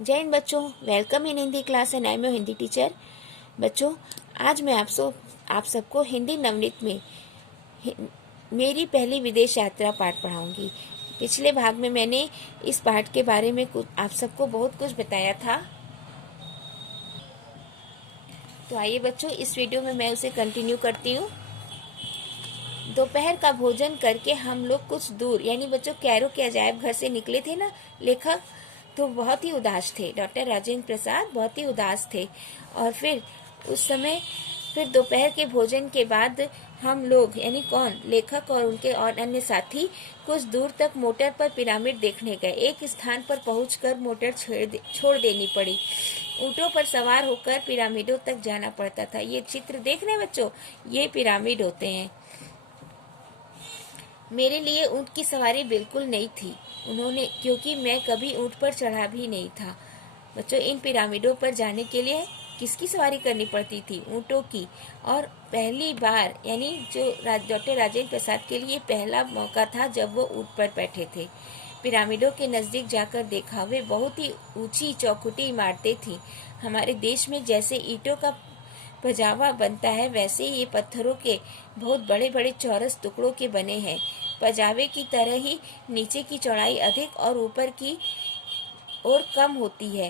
जय हिंद बच्चों, welcome in Hindi class and I am your Hindi teacher. बच्चों, आज मैं आप सबको हिंदी नवनीत में मेरी पहली विदेश यात्रा पाठ पढ़ाऊंगी। पिछले भाग में मैंने इस पाठ के बारे में कुछ आप सबको बहुत कुछ बताया था। तो आइए बच्चों, इस वीडियो में मैं उसे कंटिन्यू करती हूँ। दोपहर का भोजन करके हम लोग कुछ दूर, यानी बच्चों कैरो के अजायब घर से निकले थे ना लेखक, तो बहुत ही उदास थे। डॉक्टर राजेंद्र प्रसाद बहुत ही उदास थे। और फिर उस समय दोपहर के भोजन के बाद हम लोग, यानी कौन, लेखक और उनके और अन्य साथी, कुछ दूर तक मोटर पर पिरामिड देखने गए। एक स्थान पर पहुंचकर मोटर छोड़ देनी पड़ी। ऊँटों पर सवार होकर पिरामिडों तक जाना पड़ता था। ये चित्र देख रहे बच्चों, ये पिरामिड होते हैं। मेरे लिए ऊँट की सवारी बिल्कुल नहीं थी क्योंकि मैं कभी ऊँट पर चढ़ा भी नहीं था। बच्चों, इन पिरामिडों पर जाने के लिए किसकी सवारी करनी पड़ती थी? ऊँटों की। और पहली बार, यानी जो डॉक्टर राजेंद्र प्रसाद के लिए पहला मौका था जब वो ऊँट पर बैठे थे। पिरामिडों के नज़दीक जाकर देखा, वे बहुत ही ऊंची चौखुटी इमारतें थीं। हमारे देश में जैसे ईंटों का पजावा बनता है, वैसे ये पत्थरों के बहुत बड़े बड़े चौरस टुकड़ों के बने हैं। पजावे की तरह ही नीचे की चौड़ाई अधिक और ऊपर की ओर कम होती है।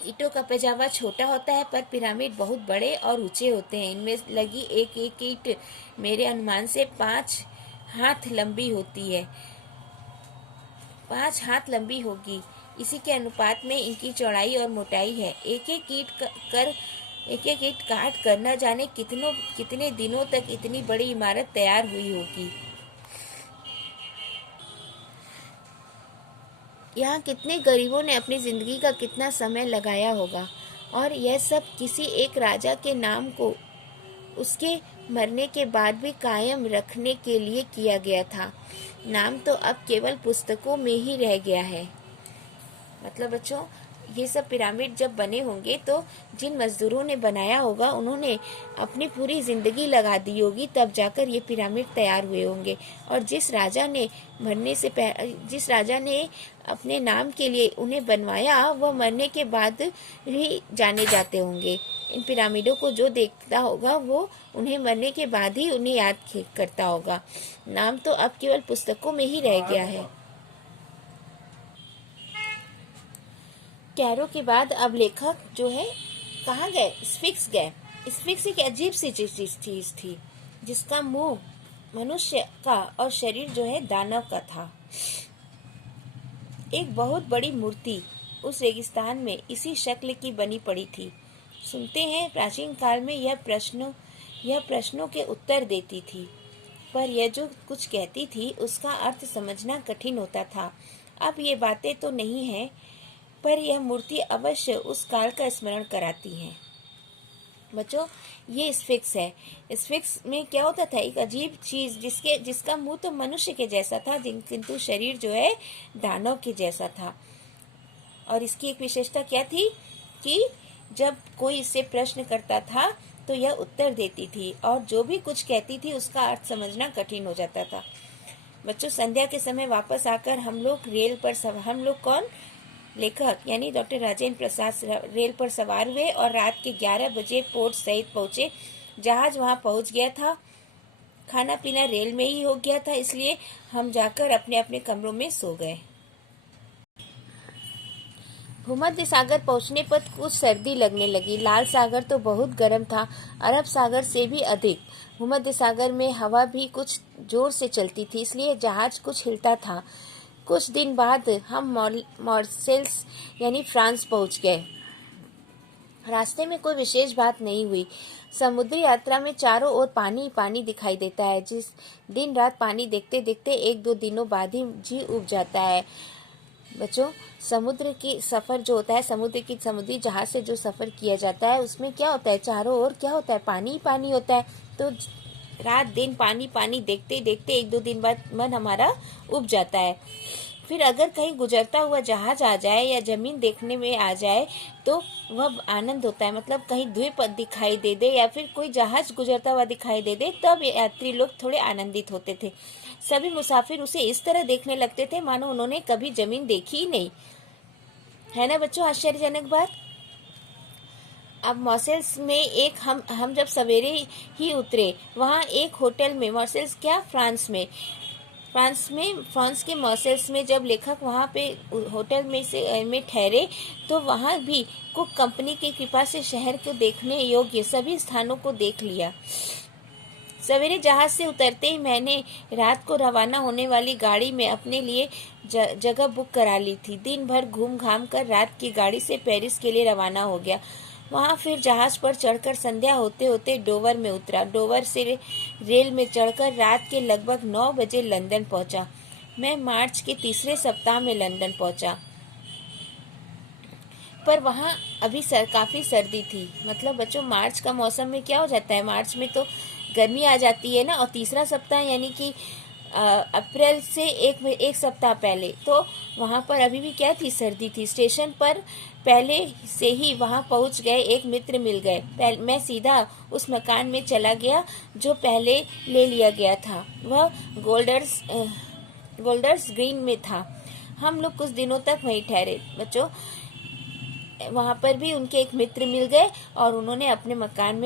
ईंटों का पजावा छोटा होता है, पर पिरामिड बहुत बड़े और ऊंचे होते हैं। इनमें लगी एक एक ईंट मेरे अनुमान से 5 हाथ लंबी होती है। 5 हाथ लंबी होगी। इसी के अनुपात में इनकी चौड़ाई और मोटाई है। एक एक ईंट काट कर न जाने कितने दिनों तक इतनी बड़ी इमारत तैयार हुई होगी। यहाँ कितने गरीबों ने अपनी जिंदगी का कितना समय लगाया होगा, और यह सब किसी एक राजा के नाम को उसके मरने के बाद भी कायम रखने के लिए किया गया था। नाम तो अब केवल पुस्तकों में ही रह गया है। मतलब बच्चों, ये सब पिरामिड जब बने होंगे तो जिन मजदूरों ने बनाया होगा, उन्होंने अपनी पूरी जिंदगी लगा दी होगी, तब जाकर ये पिरामिड तैयार हुए होंगे। और जिस राजा ने अपने नाम के लिए उन्हें बनवाया, वह मरने के बाद ही जाने जाते होंगे। इन पिरामिडों को जो देखता होगा, वो उन्हें मरने के बाद ही उन्हें याद करता होगा। नाम तो अब केवल पुस्तकों में ही रह गया है। कैरो के बाद अब लेखक जो है कहाँ गए? स्फिंक्स गए। स्फिंक्स एक अजीब सी चीज थी, जिसका मुंह मनुष्य का और शरीर जो है दानव का था। एक बहुत बड़ी मूर्ति उस रेगिस्तान में इसी शक्ल की बनी पड़ी थी। सुनते हैं, प्राचीन काल में यह प्रश्नों के उत्तर देती थी, पर यह जो कुछ कहती थी उसका अर्थ समझना कठिन होता था। अब ये बातें तो नहीं है, पर यह मूर्ति अवश्य उस काल का स्मरण कराती है। बच्चों, ये स्फिंक्स है। स्फिंक्स में क्या होता था? एक अजीब चीज जिसका मुंह तो मनुष्य के जैसा था, किंतु शरीर जो है दानव के जैसा था। और इसकी एक विशेषता क्या थी कि जब कोई इससे प्रश्न करता था तो यह उत्तर देती थी, और जो भी कुछ कहती थी उसका अर्थ समझना कठिन हो जाता था। बच्चों, संध्या के समय वापस आकर हम लोग कौन? लेखक यानी डॉक्टर राजेंद्र प्रसाद रेल पर सवार हुए और रात के 11 बजे पोर्ट सहित पहुंचे। जहाज वहां पहुंच गया था। खाना पीना रेल में ही हो गया था, इसलिए हम जाकर अपने अपने कमरों में सो गए। भूमध्य सागर पहुंचने पर कुछ सर्दी लगने लगी। लाल सागर तो बहुत गर्म था, अरब सागर से भी अधिक। भूमध्य सागर में हवा भी कुछ जोर से चलती थी, इसलिए जहाज कुछ हिलता था। कुछ दिन बाद हम मार्सेल्स यानी फ्रांस पहुंच गए। रास्ते में कोई विशेष बात नहीं हुई। समुद्री यात्रा में चारों ओर पानी पानी दिखाई देता है। जिस दिन रात पानी देखते देखते 1-2 दिनों बाद ही जी उब जाता है। बच्चों, समुद्र की सफर जो होता है, समुद्री जहाज से जो सफर किया जाता है, उसमें क्या होता है? चारों ओर क्या होता है? पानी ही पानी होता है। तो रात दिन पानी पानी देखते देखते 1-2 दिन बाद मन हमारा उब जाता है। फिर अगर कहीं गुजरता हुआ जहाज आ जाए या जमीन देखने में आ जाए तो वह आनंद होता है। मतलब कहीं द्वीप दिखाई दे दे या फिर कोई जहाज गुजरता हुआ दिखाई दे दे, तब यात्री लोग थोड़े आनंदित होते थे। सभी मुसाफिर उसे इस तरह देखने लगते थे मानो उन्होंने कभी जमीन देखी ही नहीं। है ना बच्चों आश्चर्यजनक बात। अब मॉसेल्स में एक हम जब सवेरे ही उतरे, वहाँ एक होटल में, मॉसेल्स क्या, फ्रांस के मॉसेल्स में जब लेखक वहाँ पे होटल में ठहरे, तो वहाँ भी कुक कंपनी की कृपा से शहर को देखने योग्य सभी स्थानों को देख लिया। सवेरे जहाज से उतरते ही मैंने रात को रवाना होने वाली गाड़ी में अपने लिए जगह बुक करा ली थी। दिन भर घूम घाम कर रात की गाड़ी से पेरिस के लिए रवाना हो गया। वहाँ फिर जहाज पर चढ़कर संध्या होते होते डोवर में उतरा। डोवर से रेल में चढ़कर रात के लगभग 9 बजे लंदन पहुँचा। मैं मार्च के तीसरे सप्ताह में लंदन पहुँचा, पर वहाँ अभी काफ़ी सर्दी थी। मतलब बच्चों मार्च का मौसम में क्या हो जाता है, मार्च में तो गर्मी आ जाती है ना, और तीसरा सप्ताह यानी कि अप्रैल से एक सप्ताह पहले तो वहाँ पर अभी भी क्या थी, सर्दी थी। स्टेशन पर पहले से ही वहाँ पहुँच गए एक मित्र मिल गए। मैं सीधा उस मकान में चला गया जो पहले ले लिया गया था। वह गोल्डर्स ग्रीन में था। हम लोग कुछ दिनों तक वहीं ठहरे बच्चों। वहाँ पर भी उनके एक मित्र मिल गए और उन्हें अपने मकान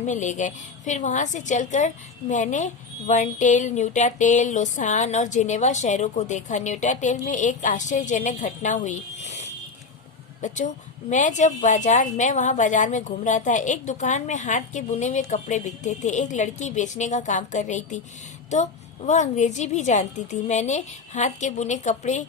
में ले गए। फिर वहाँ से चलकर मैंने वनटेल, न्यूटाटेल, लोसान और जिनेवा शहरों को देखा। न्यूटाटेल में एक आश्चर्यजनक घटना हुई बच्चों। मैं वहाँ बाजार में घूम रहा था। एक दुकान में हाथ के बुने हुए कपड़े बिकते थे। एक लड़की बेचने का काम कर रही थी, तो वह अंग्रेजी भी जानती थी। मैंने हाथ के बुने कपड़े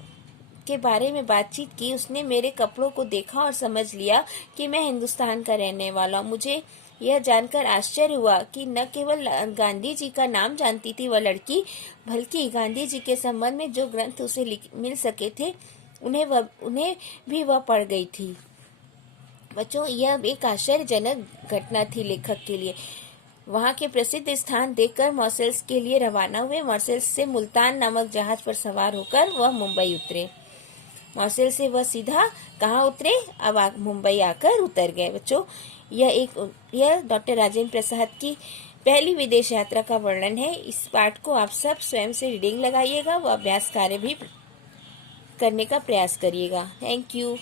के बारे में बातचीत की। उसने मेरे कपड़ों को देखा और समझ लिया कि मैं हिंदुस्तान का रहने वाला हूँ। मुझे यह जानकर आश्चर्य हुआ कि न केवल गांधी जी का नाम जानती थी वह लड़की, बल्कि गांधी जी के संबंध में जो ग्रंथ उसे मिल सके थे उन्हें भी वह पढ़ गई थी। बच्चों यह एक आश्चर्यजनक घटना थी लेखक के लिए। वहाँ के प्रसिद्ध स्थान देखकर मॉसेल्स के लिए रवाना हुए। मॉसेल्स से मुल्तान नामक जहाज पर सवार होकर वह मुंबई उतरे। मॉसेल से वह सीधा कहाँ उतरे, अब मुंबई आकर उतर गए। बच्चों यह डॉक्टर राजेंद्र प्रसाद की पहली विदेश यात्रा का वर्णन है। इस पाठ को आप सब स्वयं से रीडिंग लगाइएगा व अभ्यास कार्य भी करने का प्रयास करिएगा। Thank you.